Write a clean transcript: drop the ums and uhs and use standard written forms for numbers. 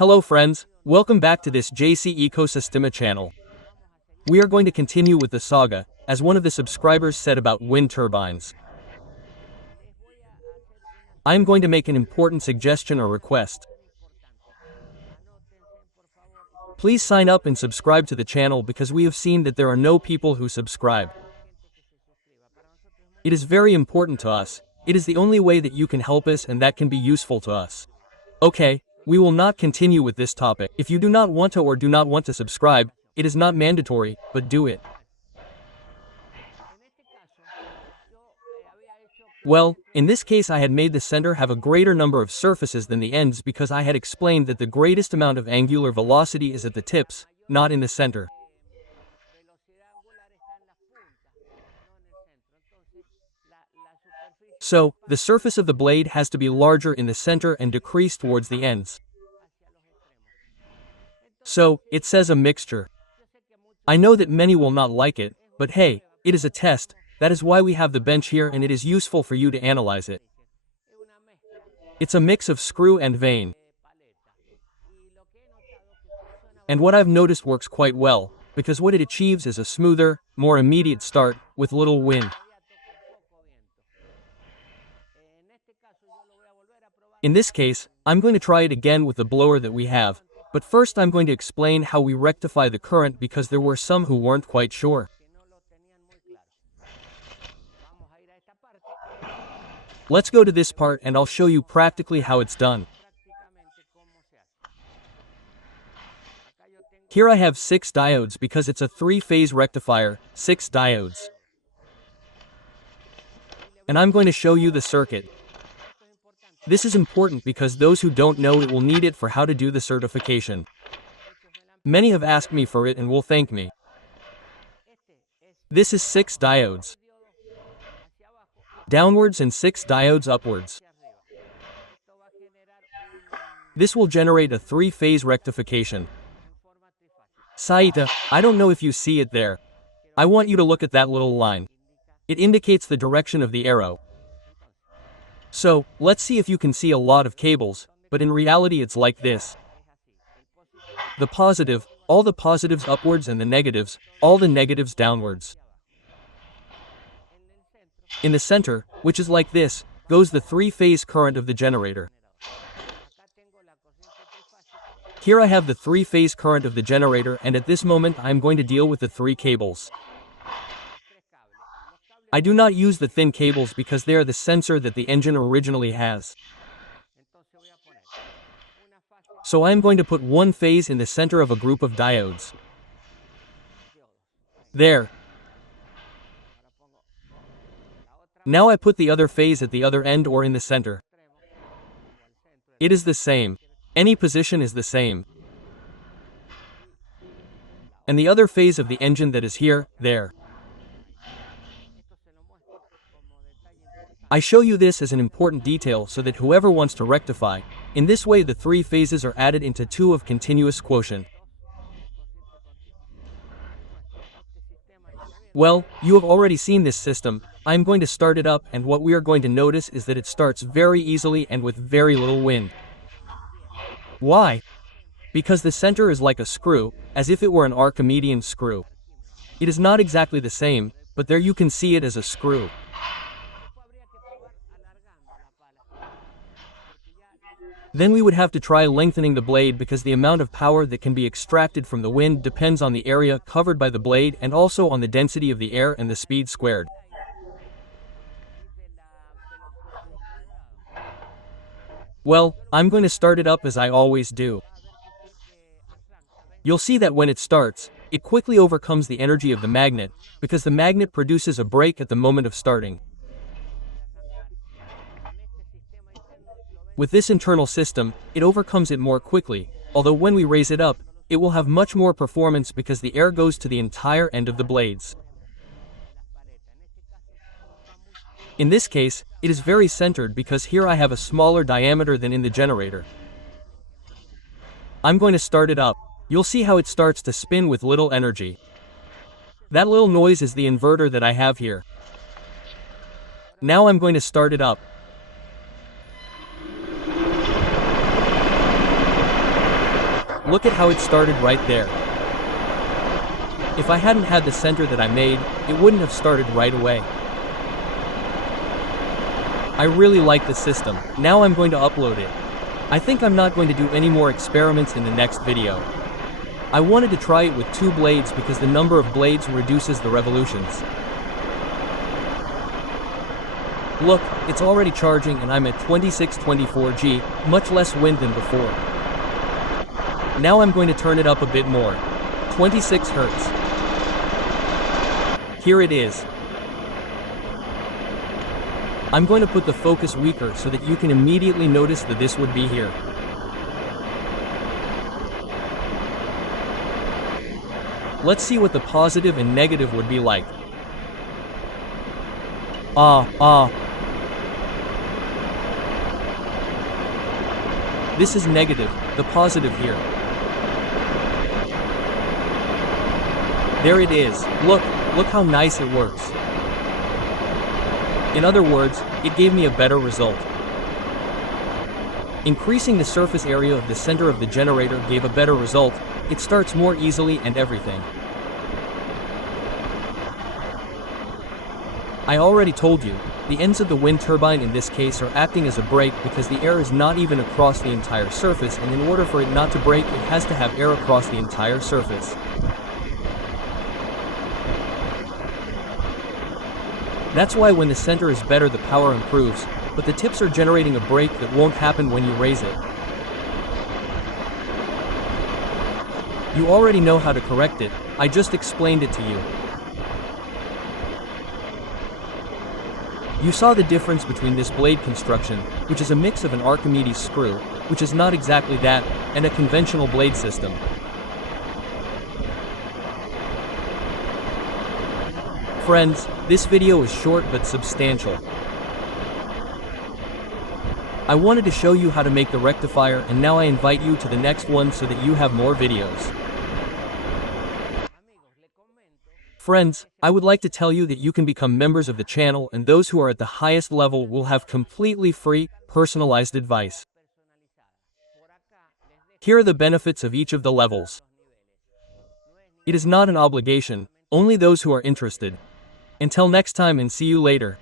Hello friends, welcome back to this JC Ecosystema channel. We are going to continue with the saga, as one of the subscribers said about wind turbines. I am going to make an important suggestion or request. Please sign up and subscribe to the channel because we have seen that there are no people who subscribe. It is very important to us. It is the only way that you can help us and that can be useful to us. Okay, we will not continue with this topic. If you do not want to or do not want to subscribe, it is not mandatory, but do it. Well, in this case I had made the center have a greater number of surfaces than the ends because I had explained that the greatest amount of angular velocity is at the tips, not in the center. So, the surface of the blade has to be larger in the center and decrease towards the ends. So, it says a mixture. I know that many will not like it, but hey, it is a test. That is why we have the bench here and it is useful for you to analyze it. It's a mix of screw and vane. And what I've noticed works quite well, because what it achieves is a smoother, more immediate start, with little wind. In this case, I'm going to try it again with the blower that we have, but first I'm going to explain how we rectify the current because there were some who weren't quite sure. Let's go to this part and I'll show you practically how it's done. Here I have 6 diodes because it's a 3-phase rectifier, 6 diodes. And I'm going to show you the circuit. This is important because those who don't know it will need it for how to do the certification. Many have asked me for it and will thank me. This is 6 diodes. Downwards and 6 diodes upwards. This will generate a 3-phase rectification. Saita, I don't know if you see it there. I want you to look at that little line. It indicates the direction of the arrow. So, let's see if you can see a lot of cables, but in reality it's like this. The positive, all the positives upwards and the negatives, all the negatives downwards. In the center, which is like this, goes the 3-phase current of the generator. Here I have the 3-phase current of the generator and at this moment I am going to deal with the 3 cables. I do not use the thin cables because they are the sensor that the engine originally has. So I am going to put one phase in the center of a group of diodes. There. Now I put the other phase at the other end or in the center. It is the same. Any position is the same. And the other phase of the engine that is here, there. I show you this as an important detail so that whoever wants to rectify, in this way the 3 phases are added into 2 of continuous quotient. Well, you have already seen this system. I am going to start it up and what we are going to notice is that it starts very easily and with very little wind. Why? Because the center is like a screw, as if it were an Archimedean screw. It is not exactly the same, but there you can see it as a screw. Then we would have to try lengthening the blade because the amount of power that can be extracted from the wind depends on the area covered by the blade and also on the density of the air and the speed squared. Well, I'm going to start it up as I always do. You'll see that when it starts, it quickly overcomes the energy of the magnet, because the magnet produces a brake at the moment of starting. With this internal system, it overcomes it more quickly, although when we raise it up, it will have much more performance because the air goes to the entire end of the blades. In this case, it is very centered because here I have a smaller diameter than in the generator. I'm going to start it up. You'll see how it starts to spin with little energy. That little noise is the inverter that I have here. Now I'm going to start it up. Look at how it started right there. If I hadn't had the center that I made, it wouldn't have started right away. I really like the system. Now I'm going to upload it. I think I'm not going to do any more experiments in the next video. I wanted to try it with 2 blades because the number of blades reduces the revolutions. Look, it's already charging and I'm at 2624 G, much less wind than before. Now I'm going to turn it up a bit more. 26 Hertz. Here it is. I'm going to put the focus weaker so that you can immediately notice that this would be here. Let's see what the positive and negative would be like. This is negative, the positive here. There it is. Look how nice it works. In other words, it gave me a better result. Increasing the surface area of the center of the generator gave a better result. It starts more easily and everything. I already told you, the ends of the wind turbine in this case are acting as a brake because the air is not even across the entire surface, and in order for it not to break, it has to have air across the entire surface. That's why when the center is better the power improves, but the tips are generating a brake that won't happen when you raise it. You already know how to correct it, I just explained it to you. You saw the difference between this blade construction, which is a mix of an Archimedes screw, which is not exactly that, and a conventional blade system. Friends, this video is short but substantial. I wanted to show you how to make the rectifier, and now I invite you to the next one so that you have more videos. Friends, I would like to tell you that you can become members of the channel, and those who are at the highest level will have completely free, personalized advice. Here are the benefits of each of the levels. It is not an obligation, only those who are interested. Until next time and see you later.